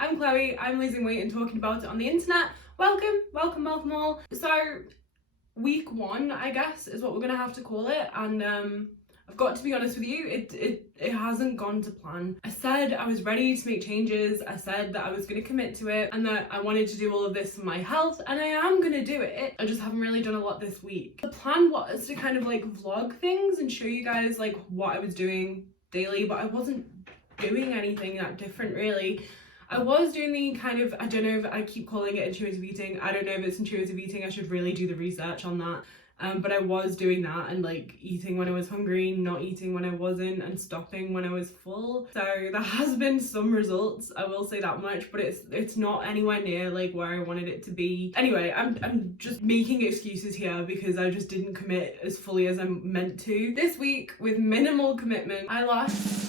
I'm Chloe, I'm losing weight and talking about it on the internet. Welcome all. So week one, I guess, is what we're gonna have to call it, and I've got to be honest with you, it hasn't gone to plan. I said I was ready to make changes, I said that I was gonna commit to it, and that I wanted to do all of this for my health, and I am gonna do it. I just haven't really done a lot this week. The plan was to kind of like vlog things and show you guys like what I was doing daily, but I wasn't doing anything that different really. I was doing the kind of, I don't know if I keep calling it intuitive eating. I don't know if it's intuitive eating. I should really do the research on that. But I was doing that and like eating when I was hungry, not eating when I wasn't, and stopping when I was full. So there has been some results, I will say that much, but it's not anywhere near like where I wanted it to be. Anyway, I'm just making excuses here because I just didn't commit as fully as I'm meant to. This week, with minimal commitment, I lost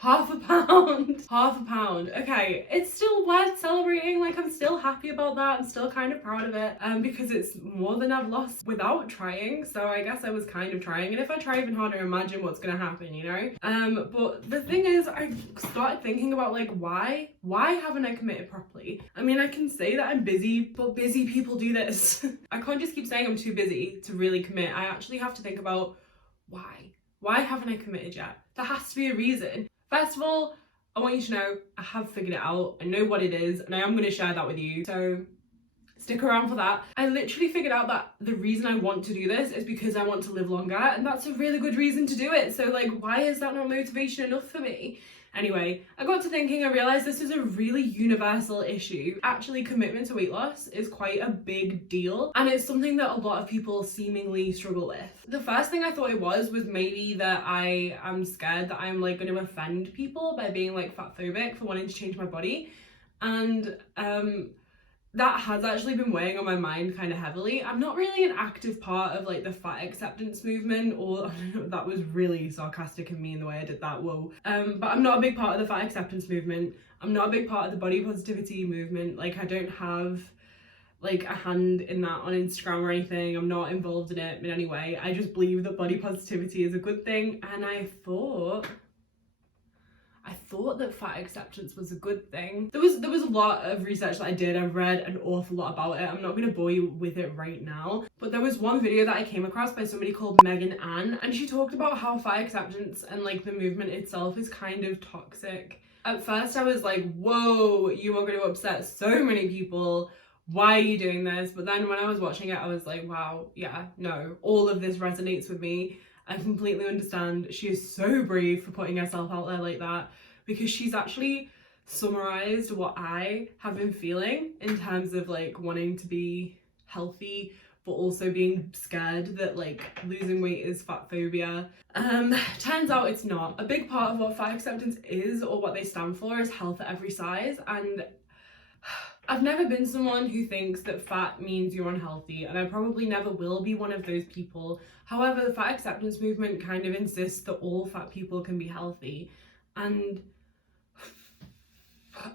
half a pound. Okay, it's still worth celebrating. Like, I'm still happy about that. I'm still kind of proud of it because it's more than I've lost without trying. So I guess I was kind of trying, and if I try even harder, imagine what's gonna happen, you know? But the thing is, I started thinking about like why haven't I committed properly? I mean, I can say that I'm busy, but busy people do this. I can't just keep saying I'm too busy to really commit. I actually have to think about why haven't I committed yet? There has to be a reason. First of all, I want you to know I have figured it out. I know what it is, and I am going to share that with you. So stick around for that. I literally figured out that the reason I want to do this is because I want to live longer, and that's a really good reason to do it. So like, why is that not motivation enough for me? Anyway, I got to thinking, I realized this is a really universal issue. Actually, commitment to weight loss is quite a big deal, and it's something that a lot of people seemingly struggle with. The first thing I thought it was maybe that I am scared that I'm like going to offend people by being like fat phobic for wanting to change my body, and that has actually been weighing on my mind kind of heavily. I'm not really an active part of like the fat acceptance movement, or that was really sarcastic and mean the way I did that, whoa. But I'm not a big part of the fat acceptance movement. I'm not a big part of the body positivity movement. Like, I don't have like a hand in that on Instagram or anything. I'm not involved in it in any way. I just believe that body positivity is a good thing, and I thought that fat acceptance was a good thing. There was a lot of research that I did. I've read an awful lot about it. I'm not going to bore you with it right now, but there was one video that I came across by somebody called Megan Ann, and she talked about how fat acceptance and like the movement itself is kind of toxic. At first I was like, whoa, you are going to upset so many people. Why are you doing this? But then when I was watching it, I was like, wow, yeah, no, all of this resonates with me. I completely understand. She is so brave for putting herself out there like that, because she's actually summarized what I have been feeling in terms of like wanting to be healthy, but also being scared that like losing weight is fat phobia. Turns out it's not. A big part of what fat acceptance is, or what they stand for, is health at every size. And I've never been someone who thinks that fat means you're unhealthy, and I probably never will be one of those people. However, the fat acceptance movement kind of insists that all fat people can be healthy, and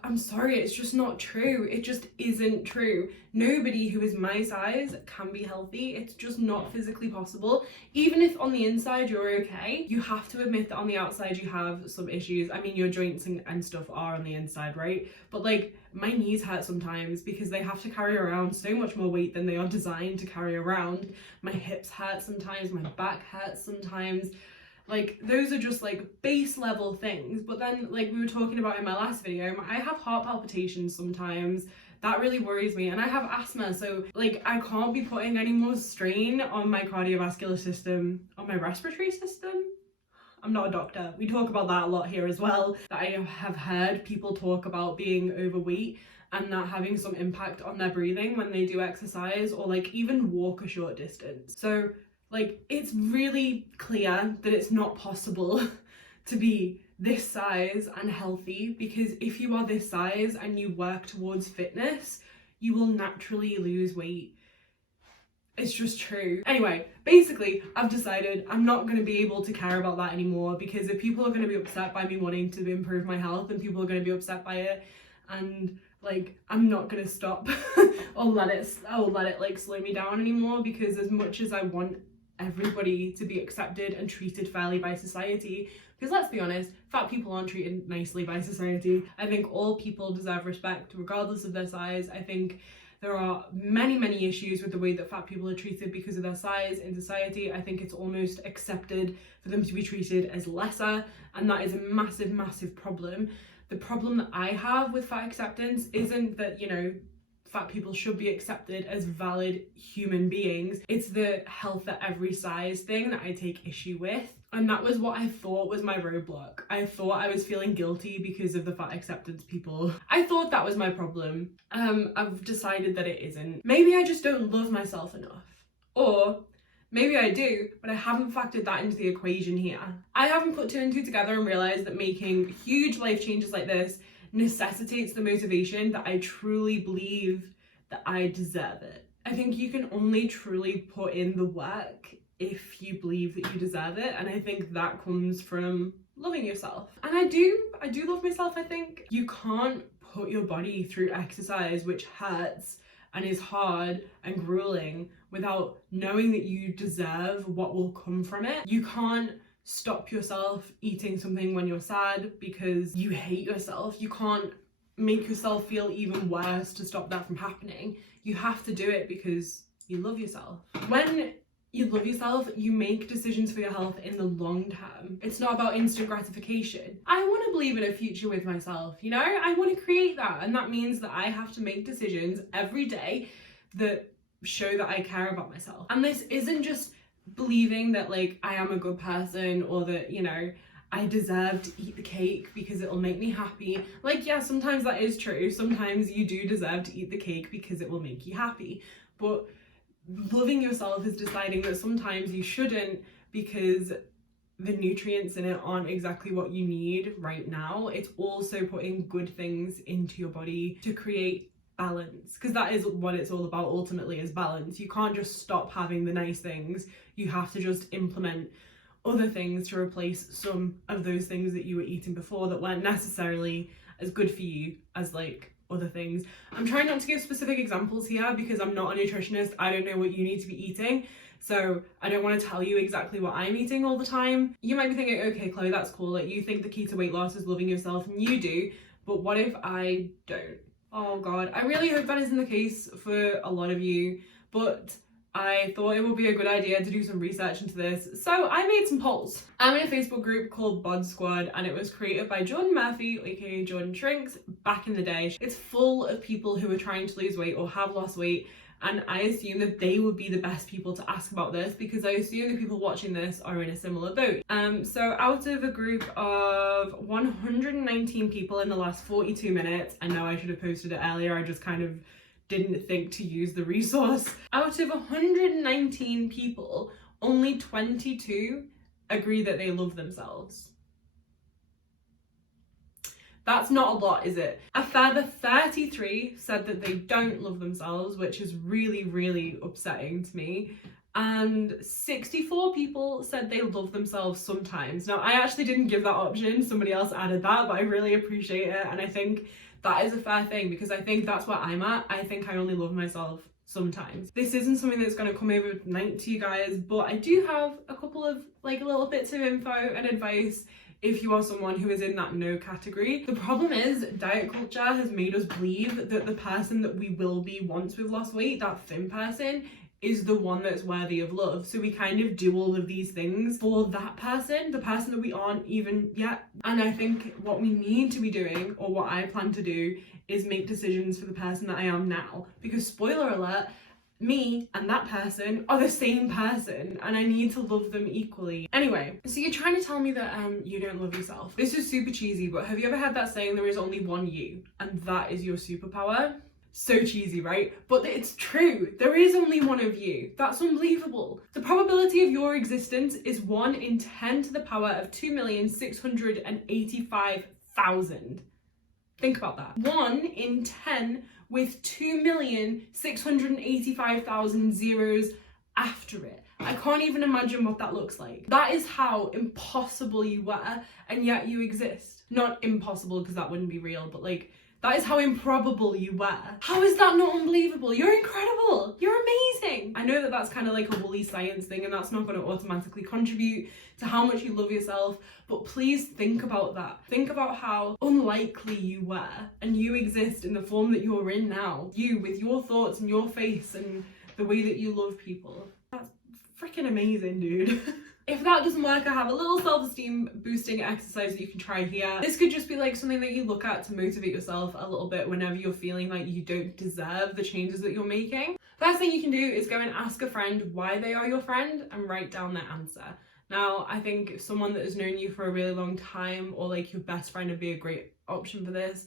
I'm sorry, it's just not true. It just isn't true. Nobody who is my size can be healthy. It's just not physically possible. Even if on the inside you're okay, you have to admit that on the outside you have some issues. I mean, your joints and stuff are on the inside, right? But like, my knees hurt sometimes because they have to carry around so much more weight than they are designed to carry around. My hips hurt sometimes, my back hurts sometimes. Like, those are just like base level things. But then, like we were talking about in my last video, I have heart palpitations sometimes. That really worries me, and I have asthma, so like I can't be putting any more strain on my cardiovascular system, on my respiratory system. I'm not a doctor. We talk about that a lot here as well, that I have heard people talk about being overweight and that having some impact on their breathing when they do exercise or like even walk a short distance. So like, it's really clear that it's not possible to be this size and healthy, because if you are this size and you work towards fitness, you will naturally lose weight. It's just true. Anyway, basically, I've decided I'm not going to be able to care about that anymore, because if people are going to be upset by me wanting to improve my health, and people are going to be upset by it, and like, I'm not going to stop or let it like slow me down anymore, because as much as I want everybody to be accepted and treated fairly by society, Because let's be honest, fat people aren't treated nicely by society. I think all people deserve respect regardless of their size. I think there are many issues with the way that fat people are treated because of their size in society. I think it's almost accepted for them to be treated as lesser, and that is a massive problem. The problem that I have with fat acceptance isn't that, you know, fat people should be accepted as valid human beings. It's the health at every size thing that I take issue with. And that was what I thought was my roadblock. I thought I was feeling guilty because of the fat acceptance people. I thought that was my problem. I've decided that it isn't. Maybe I just don't love myself enough. Or maybe I do, but I haven't factored that into the equation here. I haven't put two and two together and realized that making huge life changes like this necessitates the motivation that I truly believe that I deserve it. I think you can only truly put in the work if you believe that you deserve it, and I think that comes from loving yourself. And I do love myself. I think you can't put your body through exercise which hurts and is hard and grueling without knowing that you deserve what will come from it. You can't stop yourself eating something when you're sad because you hate yourself. You can't make yourself feel even worse to stop that from happening. You have to do it because you love yourself. When you love yourself, you make decisions for your health in the long term. It's not about instant gratification. I want to believe in a future with myself, you know? I want to create that, and that means that I have to make decisions every day that show that I care about myself. And this isn't just believing that like I am a good person, or that, you know, I deserve to eat the cake because it'll make me happy. Like, yeah, sometimes that is true. Sometimes you do deserve to eat the cake because it will make you happy. But loving yourself is deciding that sometimes you shouldn't, because the nutrients in it aren't exactly what you need right now. It's also putting good things into your body to create balance, because that is what it's all about ultimately, is balance. You can't just stop having the nice things. You have to just implement other things to replace some of those things that you were eating before that weren't necessarily as good for you as like other things. I'm trying not to give specific examples here because I'm not a nutritionist. I don't know what you need to be eating, so I don't want to tell you exactly what I'm eating all the time. You might be thinking, okay, Chloe, that's cool. Like, you think the key to weight loss is loving yourself, and you do, but what if I don't? Oh God, I really hope that isn't the case for a lot of you, but I thought it would be a good idea to do some research into this, so I made some polls. I'm in a Facebook group called Bod Squad, and it was created by Jordan Murphy, aka Jordan Shrinks, back in the day. It's full of people who are trying to lose weight or have lost weight, and I assume that they would be the best people to ask about this, because I assume the people watching this are in a similar boat. So out of a group of 119 people in the last 42 minutes, I know I should have posted it earlier, I just kind of didn't think to use the resource. Out of 119 people, only 22 agree that they love themselves. That's not a lot, is it? A further 33 said that they don't love themselves, which is really upsetting to me. And 64 people said they love themselves sometimes. Now, I actually didn't give that option, somebody else added that, but I really appreciate it, and I think that is a fair thing, because I think that's where I'm at. I think I only love myself sometimes. This isn't something that's going to come overnight to you guys, but I do have a couple of like little bits of info and advice if you are someone who is in that no category. The problem is diet culture has made us believe that the person that we will be once we've lost weight, that thin person, is the one that's worthy of love. So we kind of do all of these things for that person, the person that we aren't even yet. And I think what we need to be doing, or what I plan to do, is make decisions for the person that I am now. Because spoiler alert, me and that person are the same person, and I need to love them equally. Anyway, so you're trying to tell me that you don't love yourself. This is super cheesy, but have you ever heard that saying, there is only one you, and that is your superpower? So cheesy, right? But it's true. There is only one of you. That's unbelievable. The probability of your existence is 1 in 10 to the power of 2,685,000. Think about that. 1 in 10 with 2,685,000 zeros after it. I can't even imagine what that looks like. That is how impossible you were, and yet you exist. Not impossible, because that wouldn't be real, but like, that is how improbable you were. How is that not unbelievable? You're incredible. You're amazing. I know that that's kind of like a woolly science thing, and that's not going to automatically contribute to how much you love yourself, but please think about that. Think about how unlikely you were, and you exist in the form that you're in now. You, with your thoughts and your face and the way that you love people. That's freaking amazing, dude. If that doesn't work, I have a little self-esteem boosting exercise that you can try here. This could just be like something that you look at to motivate yourself a little bit whenever you're feeling like you don't deserve the changes that you're making. First thing you can do is go and ask a friend why they are your friend and write down their answer. Now, I think if someone that has known you for a really long time, or like your best friend, would be a great option for this.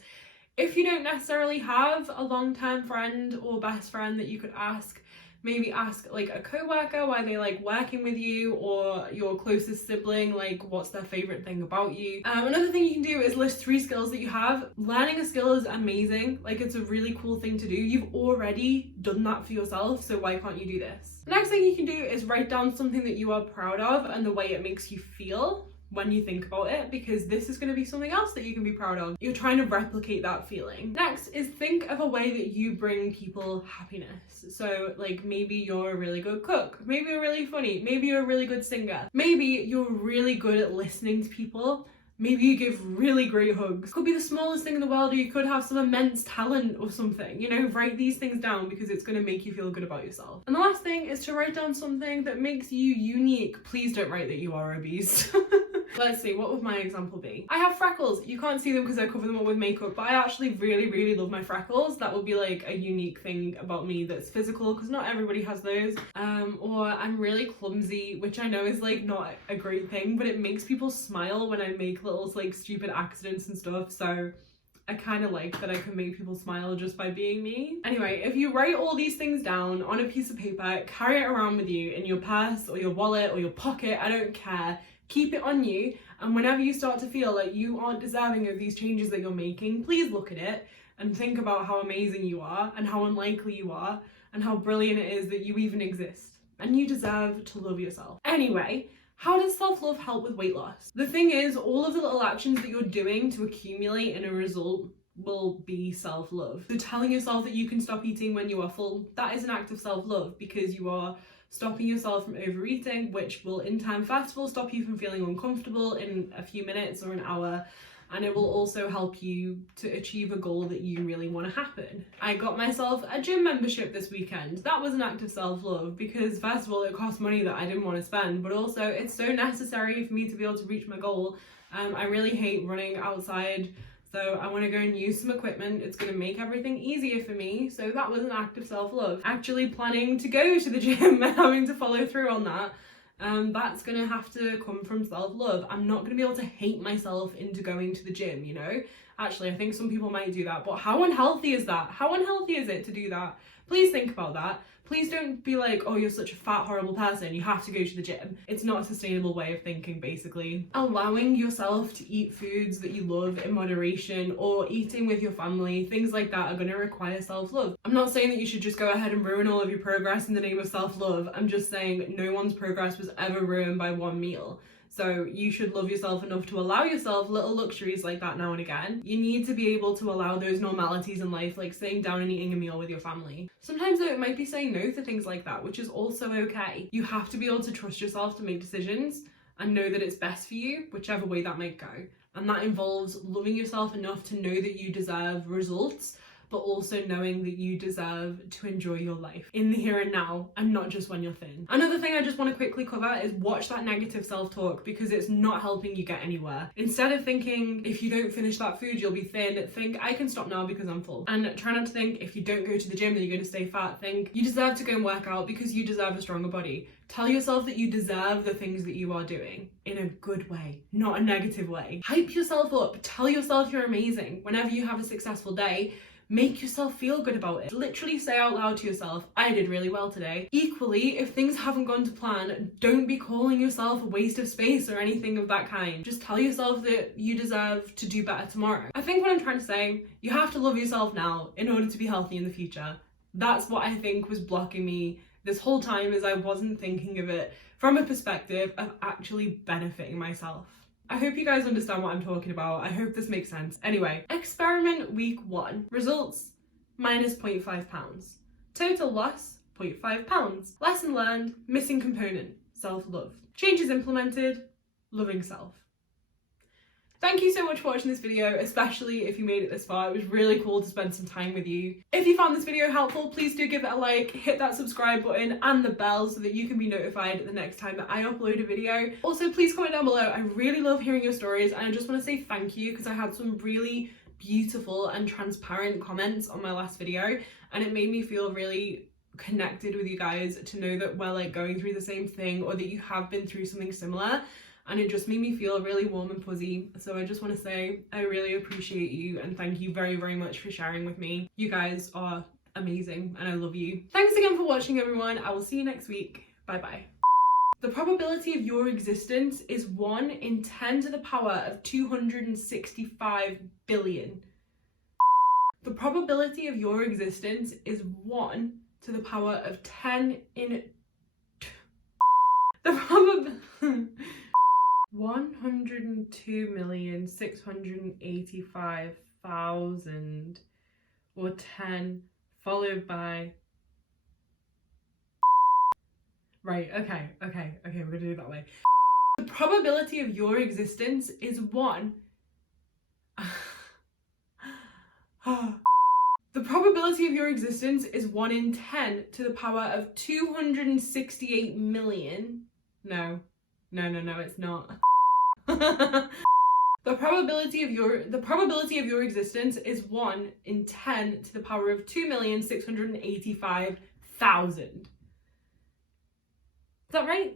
If you don't necessarily have a long-term friend or best friend that you could ask, maybe ask like a co-worker why they like working with you, or your closest sibling, like what's their favorite thing about you. Another thing you can do is list 3 skills that you have. Learning a skill is amazing. Like, it's a really cool thing to do. You've already done that for yourself, so why can't you do this? The next thing you can do is write down something that you are proud of and the way it makes you feel when you think about it, because this is going to be something else that you can be proud of. You're trying to replicate that feeling. Next is think of a way that you bring people happiness. So like, maybe you're a really good cook, maybe you're really funny, maybe you're a really good singer, maybe you're really good at listening to people, maybe you give really great hugs. It could be the smallest thing in the world, or you could have some immense talent or something. You know, write these things down because it's going to make you feel good about yourself. And the last thing is to write down something that makes you unique. Please don't write that you are obese. Let's see, what would my example be? I have freckles. You can't see them because I cover them up with makeup, but I actually really love my freckles. That would be like a unique thing about me that's physical, because not everybody has those. Or I'm really clumsy, which I know is like not a great thing, but it makes people smile when I make little like stupid accidents and stuff, so I kind of like that I can make people smile just by being me. Anyway, if you write all these things down on a piece of paper, carry it around with you in your purse or your wallet or your pocket, I don't care. Keep it on you, and whenever you start to feel like you aren't deserving of these changes that you're making, please look at it and think about how amazing you are and how unlikely you are and how brilliant it is that you even exist. And you deserve to love yourself. Anyway, how does self-love help with weight loss? The thing is, all of the little actions that you're doing to accumulate in a result will be self-love. So telling yourself that you can stop eating when you are full, that is an act of self-love, because you are stopping yourself from overeating, which will in time, first of all, stop you from feeling uncomfortable in a few minutes or an hour, and it will also help you to achieve a goal that you really want to happen. I got myself a gym membership this weekend. That was an act of self-love, because first of all, it cost money that I didn't want to spend, but also it's so necessary for me to be able to reach my goal. I really hate running outside, so I want to go and use some equipment. It's going to make everything easier for me. So that was an act of self-love. Actually planning to go to the gym and having to follow through on that, that's going to have to come from self-love. I'm not going to be able to hate myself into going to the gym, you know? Actually, I think some people might do that, but how unhealthy is that? How unhealthy is it to do that? Please think about that. Please don't be like, oh, you're such a fat, horrible person, you have to go to the gym. It's not a sustainable way of thinking, basically. Allowing yourself to eat foods that you love in moderation, or eating with your family, things like that are going to require self-love. I'm not saying that you should just go ahead and ruin all of your progress in the name of self-love. I'm just saying no one's progress was ever ruined by one meal. So you should love yourself enough to allow yourself little luxuries like that now and again. You need to be able to allow those normalities in life, like sitting down and eating a meal with your family. Sometimes though, it might be saying no to things like that, which is also okay. You have to be able to trust yourself to make decisions and know that it's best for you, whichever way that might go. And that involves loving yourself enough to know that you deserve results, but also knowing that you deserve to enjoy your life in the here and now, and not just when you're thin. Another thing I just want to quickly cover is watch that negative self-talk, because it's not helping you get anywhere. Instead of thinking, if you don't finish that food, you'll be thin, think, I can stop now because I'm full. And try not to think, if you don't go to the gym, then you're going to stay fat. Think, you deserve to go and work out because you deserve a stronger body. Tell yourself that you deserve the things that you are doing in a good way, not a negative way. Hype yourself up. Tell yourself you're amazing. Whenever you have a successful day, make yourself feel good about it. Literally say out loud to yourself, I did really well today. Equally, if things haven't gone to plan, don't be calling yourself a waste of space or anything of that kind. Just tell yourself that you deserve to do better tomorrow. I think what I'm trying to say, you have to love yourself now in order to be healthy in the future. That's what I think was blocking me this whole time is I wasn't thinking of it from a perspective of actually benefiting myself. I hope you guys understand what I'm talking about. I hope this makes sense. Anyway, experiment week 1. Results, minus 0.5 pounds. Total loss, 0.5 pounds. Lesson learned, missing component, self-love. Changes implemented, loving self. Thank you so much for watching this video, especially if you made it this far. It was really cool to spend some time with you. If you found this video helpful, please do give it a like, hit that subscribe button and the bell so that you can be notified the next time that I upload a video. Also, please comment down below. I really love hearing your stories, and I just want to say thank you because I had some really beautiful and transparent comments on my last video, and it made me feel really connected with you guys to know that we're like going through the same thing, or that you have been through something similar. And it just made me feel really warm and fuzzy. So I just want to say I really appreciate you, and thank you very, very much for sharing with me. You guys are amazing and I love you. Thanks again for watching, everyone. I will see you next week. Bye bye. The probability of your existence is 1 in 10 to the power of 265 billion. The probability of your existence is 1 to the power of 10 in... The probability... 102,685,000 or 10 followed by... Right, okay, we're gonna do it that way. The probability of your existence is 1. The probability of your existence is 1 in 10 to the power of 268 million. No, it's not. The probability of your existence is 1 in 10 to the power of 2,685,000. Is that right?